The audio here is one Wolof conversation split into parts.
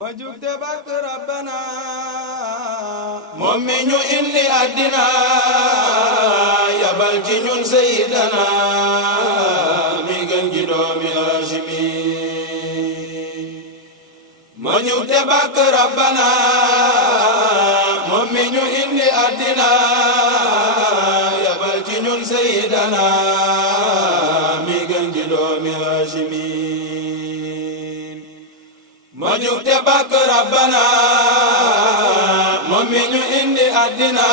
ma jug te bàkk rabbana moom mi ñu indi àddina yabal ci ñun sayyidana mi gën ji doomi Haashimi ma jug te bàkk rabbana moom mi ñu indi àddina yabal ci ñun sayyidana mi gën ji doomi Haashimi ma jug te bàkk rabbana moom mi ñu indi àddina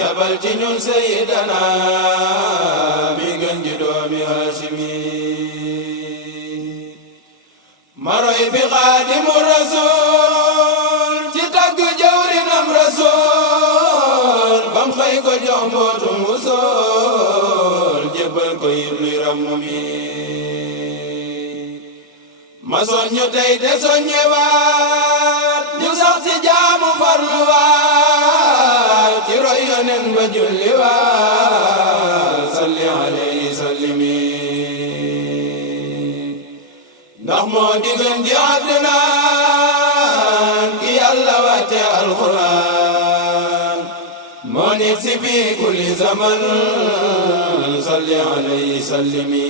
yabal ci ñun sayyidana mi gën ji doomi Haashimi ma roy fi Xaadimu Rasuul ci tagg jawrinam Rasuul bam xëy ko jox mbootum wusool jébbal ko yit luy rammu mi ma soññu tey te soññewaat ñu sax ci jaamu farluwaat ci roy yonen ba julliwaat salli alayhi sallimi ndax moo diggan ji àddunaan ki yàlla wàcce alxuraan moo nit si fi kulli zaman salli alayhi sallimi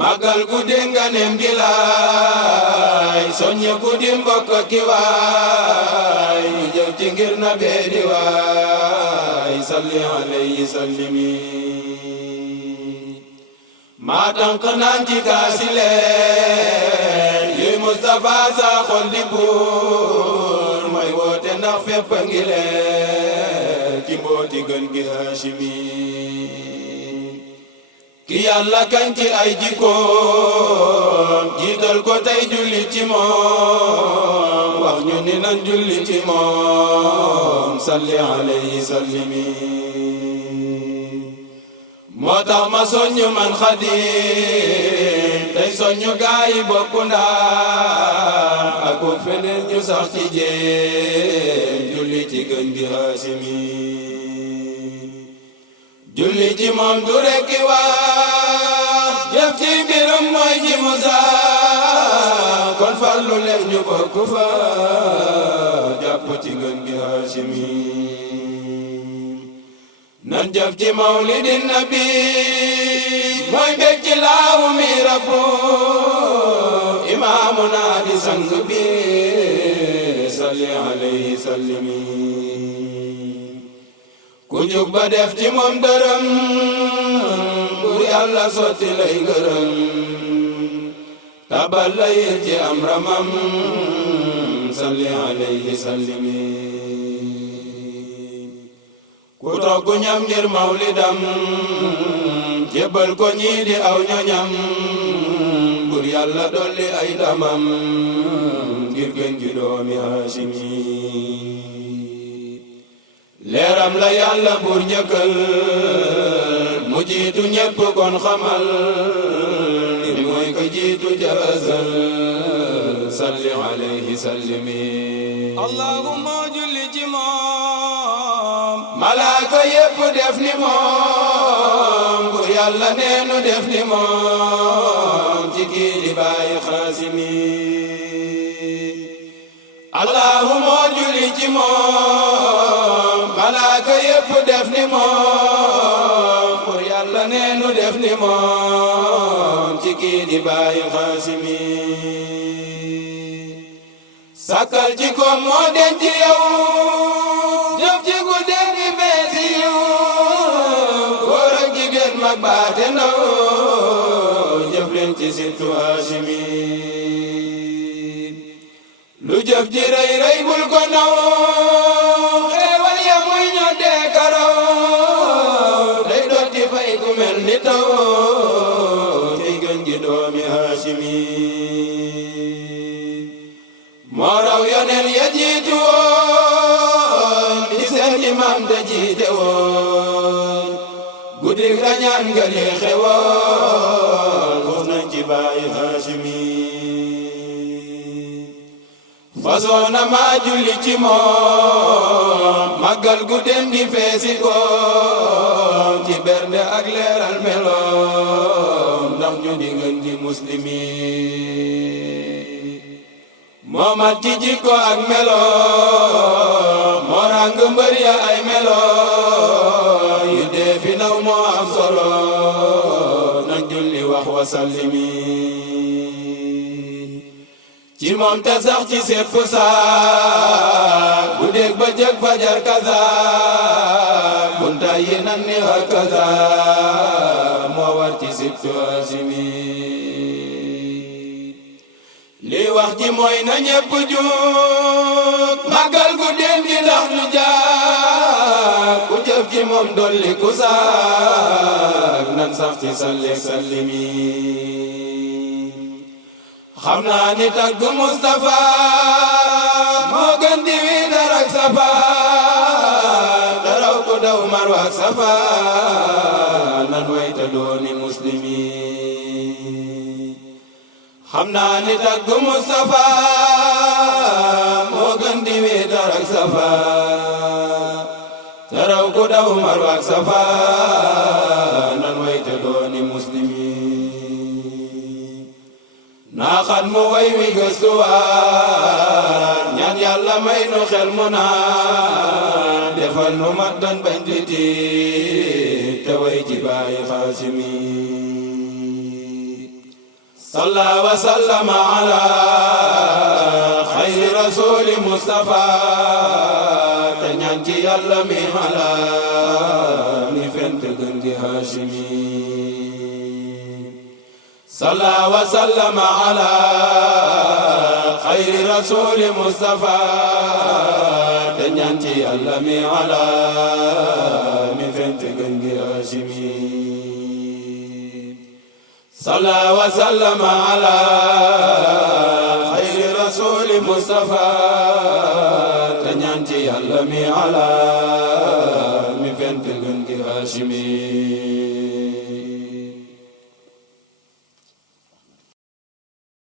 magal guddi nganeem gi laay soññe guddi mbokk ki waay ñu jëf ci ngir na beedi waay salli alayhi sallimi maa tànk naan ci kaasi leen yuy Mustafa sa xol di buur may woote ndax fépp a ngi leen ci mbooti gën gi Haashimi ki yàlla kañ ci ay jikkoom jiital ko tey julli ci moom wax ñu ni nan julli ci moom salli alayhi sallimi moo tax ma soññu man Xaadim tey soññu gaayi bokku ndaa ak feneen ñu sax ci jéem julli ci gën gi Haashimi julli ci moom du rekki wax jëf ci mbirum mooy ji mu sax kon farlu leen ñu bokk fa jàpp ci gën gi Haashimi nan jëf ci mawlidin nabi mooy bég ci laawu mi rabbu imaamuna di sang bi salli alayhi sallimi ku jug ba def ci moom dërëm buur yàlla sotti lay ngërëm tabal lay ci am ramam salli alayhi sallimi ku togg ñam ngir mawlidam jébbal ko ñii di aw ñoñam buur yàlla dolli ay damam ngir gën gi doomi Haashimi leeram la yàlla buur njëkkal mu jiitu ñépp kon xamal ni mooy ko jiitu ja azal salli alayhi sallimi allahumma julli ci moom malaaka yépp def ni moom buur yàlla neenu def ni moom ci kii di bàyyi Haashimi allahumma julli ci moom malaaka yépp def ni moom pour yàlla neenu def ni moom ci kii di bàyyi Haashimi sakkal ci koom moo denc yow jëf ci ku denc feesi yow góor ak jigéen mag baate ndaw jëf leen ci sittu Haashimi lu jëf ji rëy rëy bul ko naw xeewal ya muy ñoo dee karaw day dotti fay ku mel ni taw tey gën ji doomi Haashimi moo raw yonen ya jiitu woon di seen imam te jiite woon guddi rañaan nga li xewoon xuus nañ ci bàyyi Haashimi fasoona maa julli ci moom màggal guddeem gi feesi ko ci bernde ak leeral meloom ndax ñu di ngën gi muslimi moo mat ci jikko ak melo moo ràng mbër ya ay melo yu dee fi naw moo am solo nañ julli wax wa sallimi ci moom te sax ci sépp saa bu dégg ba jëg fajar kaza bunta yi nan ni wa kaza moo war ci sibtu asimi li wax ji mooy na ñépp jug màggal gu dem gi ndax lu jaag ku jëf ci moom dolli ku saag nan sax ci salleek sallimi xam naa ni tagg Mustafa moo gën di wi darak safa daraw ko daw marwaak safa nan wayta dooni muslimi xam naa ni tagg Mustafa moo gën di wi darak safa daraw ko daw marwaak safa nan wayta dooni muslimi naaxat mu way wi gëstuwaat ñaan yàlla may nu xel mu naan defal nu mat dan bañ di tiit te way ci bàyyi xaasimi salla wa sallama ala xayri rasuli mustafa te ñaan ci yàlla mi ala mi fent gën gi haashimi صلى وسلم على خير رسول مصطفى تنيانتي اللمي على من فنت جنجي هاشمي صلى وسلم على خير رسول مصطفى تنيانتي اللمي على من فنت جنجي هاشمي